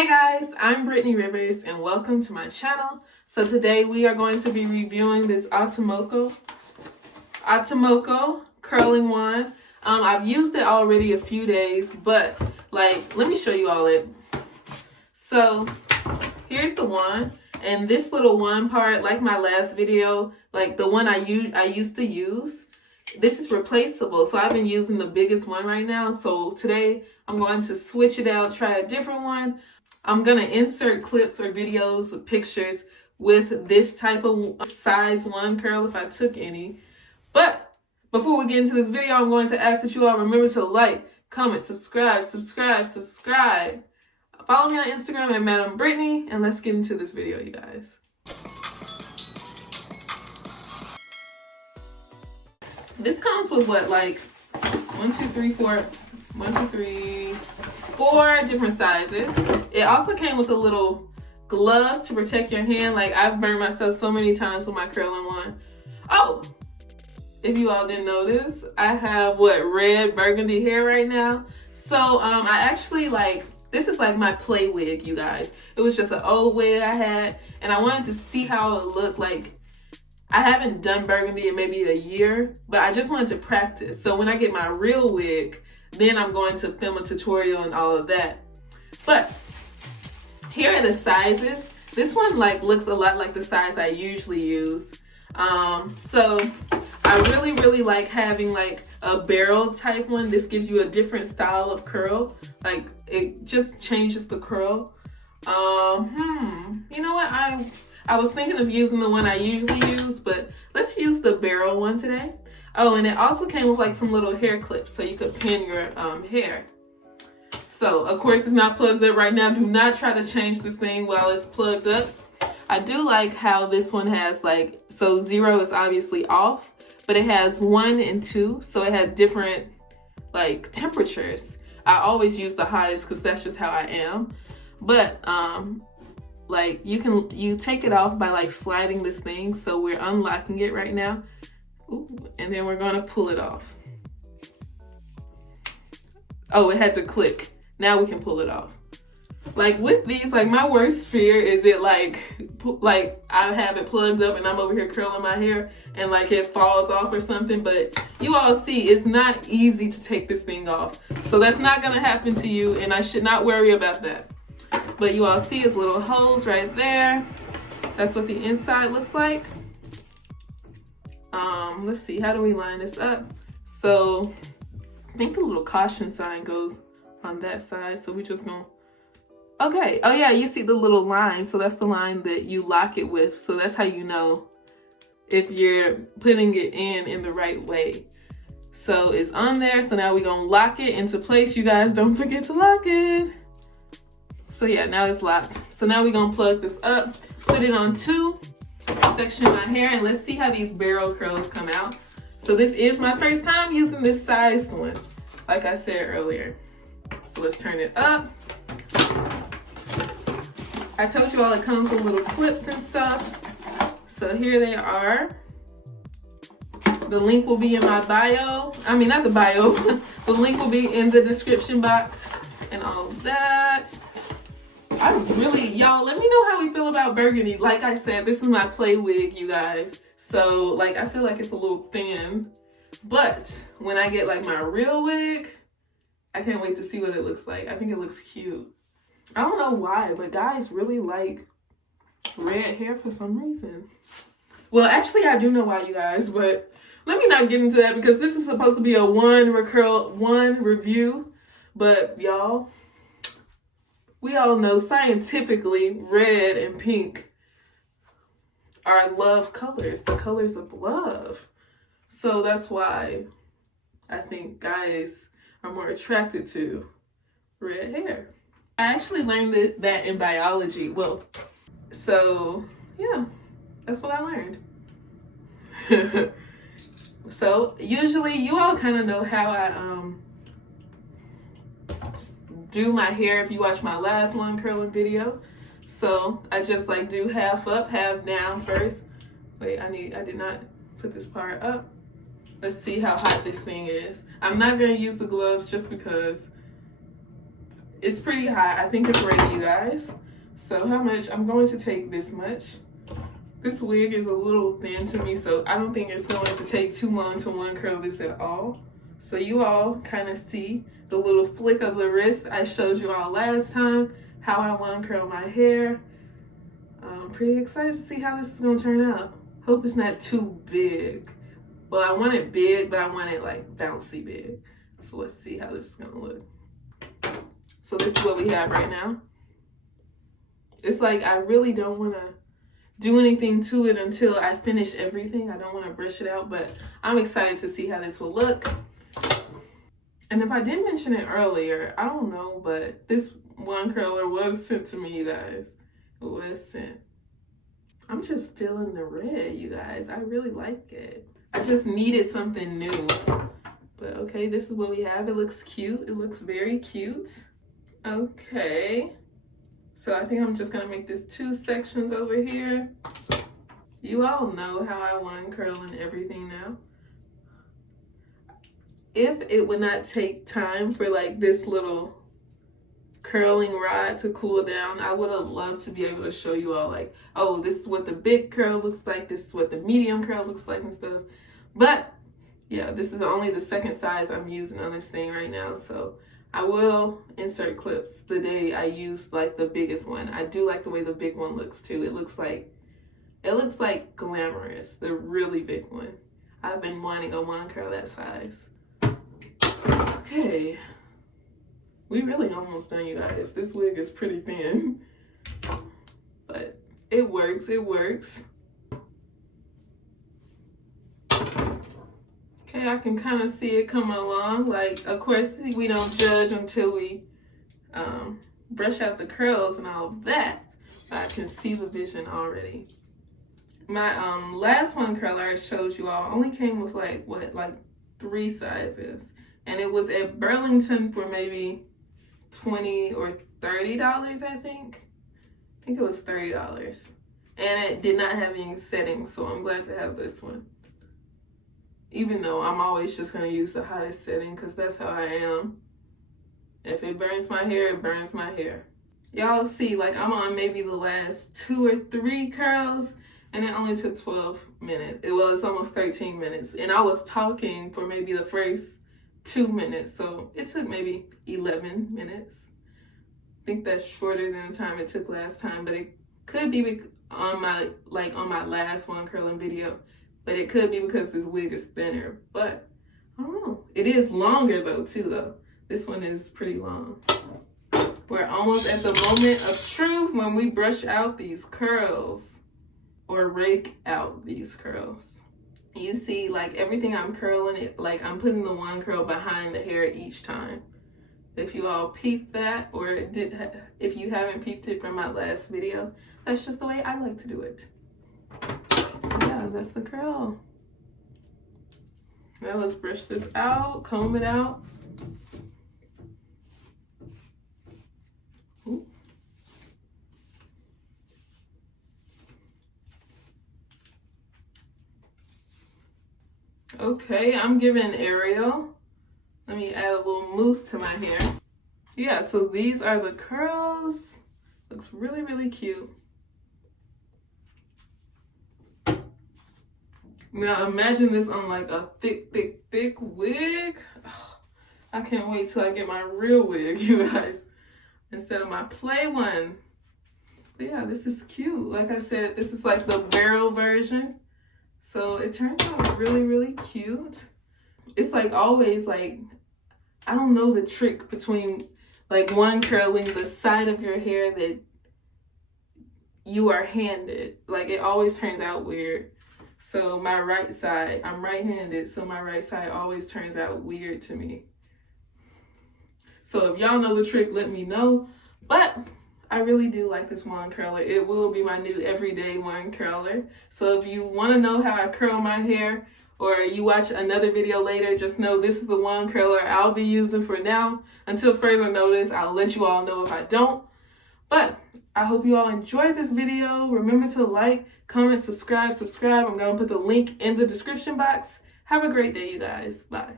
Hey guys, I'm Brittany Rivers and welcome to my channel. So today we are going to be reviewing this Atamoco curling wand. I've used it already a few days, but let me show you all it. So here's the wand, and this little wand part, like my last video, like the one I used to use, this is replaceable. So I've been using the biggest one right now. So today I'm going to switch it out, try a different one. I'm going to insert clips or videos or pictures with this type of size one curl if I took any. But before we get into this video, I'm going to ask that you all remember to like, comment, subscribe. Follow me on Instagram at Madam Brittany, and let's get into this video, you guys. This comes with what, like 4 different sizes. It also came with a little glove to protect your hand. Like, I've burned myself so many times with my curling wand. Oh, if you all didn't notice, I have red burgundy hair right now. So I actually this is like my play wig, you guys. It was just an old wig I had, and I wanted to see how it looked. Like, I haven't done burgundy in maybe a year, but I just wanted to practice. So when I get my real wig, then I'm going to film a tutorial and all of that. But here are the sizes. This one looks a lot like the size I usually use. So I really like having a barrel type one. This gives you a different style of curl. Like, it just changes the curl. You know what? I was thinking of using the one I usually use, but let's use the barrel one today. Oh, and it also came with some little hair clips so you could pin your hair. So, of course, it's not plugged up right now. Do not try to change this thing while it's plugged up. I do like how this one has so 0 is obviously off, but it has 1 and 2, so it has different temperatures. I always use the highest because that's just how I am. But you take it off by sliding this thing. So we're unlocking it right now. Ooh, and then we're gonna pull it off. Oh, it had to click. Now we can pull it off. With these, my worst fear is it I have it plugged up and I'm over here curling my hair and it falls off or something. But you all see, it's not easy to take this thing off. So that's not gonna happen to you, and I should not worry about that. But you all see its little holes right there. That's what the inside looks like. Let's see, how do we line this up? So I think a little caution sign goes on that side. So we just gonna, okay. Oh yeah, you see the little line. So that's the line that you lock it with. So that's how you know if you're putting it in the right way. So it's on there. So now we're gonna lock it into place. You guys don't forget to lock it. So yeah, now it's locked. So now we're gonna plug this up, put it on 2, section my hair, and let's see how these barrel curls come out. So this is my first time using this sized one, like I said earlier. So let's turn it up. I told you all it comes with little clips and stuff. So here they are. The link will be in my bio. I mean, not the bio. The link will be in the description box and all of that. Y'all, let me know how we feel about burgundy. Like I said, this is my play wig, you guys. So, I feel like it's a little thin. But when I get, my real wig, I can't wait to see what it looks like. I think it looks cute. I don't know why, but guys really like red hair for some reason. Well, actually, I do know why, you guys, but let me not get into that because this is supposed to be a one review. But, y'all, we all know scientifically red and pink are love colors, the colors of love. So that's why I think guys are more attracted to red hair. I actually learned that in biology. Well, so yeah, that's what I learned. So usually you all kind of know how I do my hair if you watch my last one curling video. So I just do half up, half down first. Wait, I did not put this part up. Let's see how hot this thing is. I'm not gonna use the gloves just because It's pretty hot. I think it's ready, you guys. So how much? I'm going to take this much. This wig is a little thin to me, so I don't think it's going to take too long to one curl this at all. So you all kind of see the little flick of the wrist I showed you all last time, how I one curl my hair. I'm pretty excited to see how this is going to turn out. Hope it's not too big. Well, I want it big, but I want it like bouncy big. So let's see how this is going to look. So this is what we have right now. It's like I really don't want to do anything to it until I finish everything. I don't want to brush it out, but I'm excited to see how this will look. And if I didn't mention it earlier, I don't know, but this one curler was sent to me, you guys. It was sent. I'm just feeling the red, you guys. I really like it. I just needed something new. But okay, this is what we have. It looks cute. It looks very cute. Okay. So I think I'm just gonna make this 2 sections over here. You all know how I one curl and everything now. If it would not take time for like this little curling rod to cool down, I would have loved to be able to show you all like, oh, this is what the big curl looks like, this is what the medium curl looks like and stuff. But yeah, this is only the second size I'm using on this thing right now, so I will insert clips the day I use like the biggest one. I do like the way the big one looks too. It looks like glamorous, the really big one. I've been wanting a one curl that size. Okay. We really almost done, you guys. This wig is pretty thin. But it works, it works. Okay, I can kind of see it coming along. Like, of course, we don't judge until we brush out the curls and all of that. But I can see the vision already. My last one curler I showed you all only came with like 3 sizes. And it was at Burlington for maybe $20 or $30, I think. I think it was $30. And it did not have any settings, so I'm glad to have this one. Even though I'm always just going to use the hottest setting because that's how I am. If it burns my hair, it burns my hair. Y'all see, like I'm on maybe the last 2 or 3 curls and it only took 12 minutes. Well, it's almost 13 minutes. And I was talking for maybe the first 2 minutes. So it took maybe 11 minutes. I think that's shorter than the time it took last time, but it could be on my last one curling video. But it could be because this wig is thinner. But I don't know. It is longer though, too. This one is pretty long. We're almost at the moment of truth when we brush out these curls or rake out these curls. You see, like everything I'm curling it, like I'm putting the one curl behind the hair each time. If you all peeped that, or if you haven't peeped it from my last video, that's just the way I like to do it. Yeah, that's the curl. Now let's brush this out, comb it out. Ooh. Okay, I'm giving Ariel. Let me add a little mousse to my hair. Yeah, so these are the curls. Looks really, really cute. Now imagine this on like a thick wig. Oh, I can't wait till I get my real wig, you guys, instead of my play one. But yeah, this is cute. Like I said, this is like the barrel version. So it turns out really, really cute. It's like always like, I don't know the trick between like one curling the side of your hair that you are handed. Like it always turns out weird. So my right side, I'm right-handed, so my right side always turns out weird to me. So if y'all know the trick, let me know. But I really do like this one curler. It will be my new everyday one curler. So if you want to know how I curl my hair, or you watch another video later, just know this is the one curler I'll be using for now. Until further notice, I'll let you all know if I don't. But I hope you all enjoyed this video. Remember to like, comment, subscribe. I'm going to put the link in the description box. Have a great day, you guys. Bye.